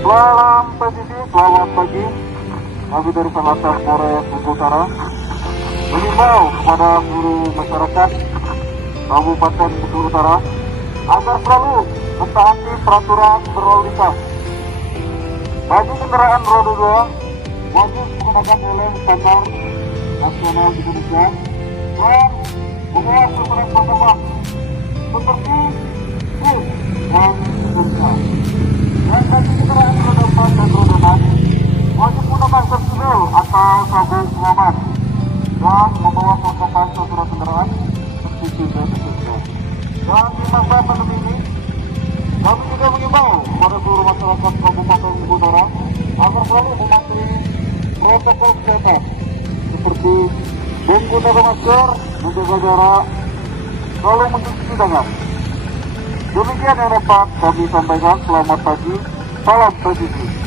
Selamat pagi, selamat pagi. Kami dari Sangatta Polres Bengkulu Utara mengimbau kepada seluruh masyarakat Kabupaten Bengkulu Utara agar selalu mentaati peraturan berlalu lintas. Bagi kendaraan roda 2 wajib menggunakan helm standar nasional Indonesia dan membawa surat pengaman seperti bus dan seterusnya. Dan bagi kendaraan roda 4 dan roda 6 wajib menggunakan sentinel atau sabuk pengaman dan membawa kelengkapan surat kendaraan seperti dan seterusnya. Dan di masa pandemi ini kami juga mengimbau kepada seluruh masyarakat Kabupaten Bengkulu Utara agar selalu mematuhi protokol kesehatan seperti menggunakan masker, menjaga jarak, selalu mencuci tangan. Demikian yang dapat kami sampaikan. Selamat pagi, salam presisi.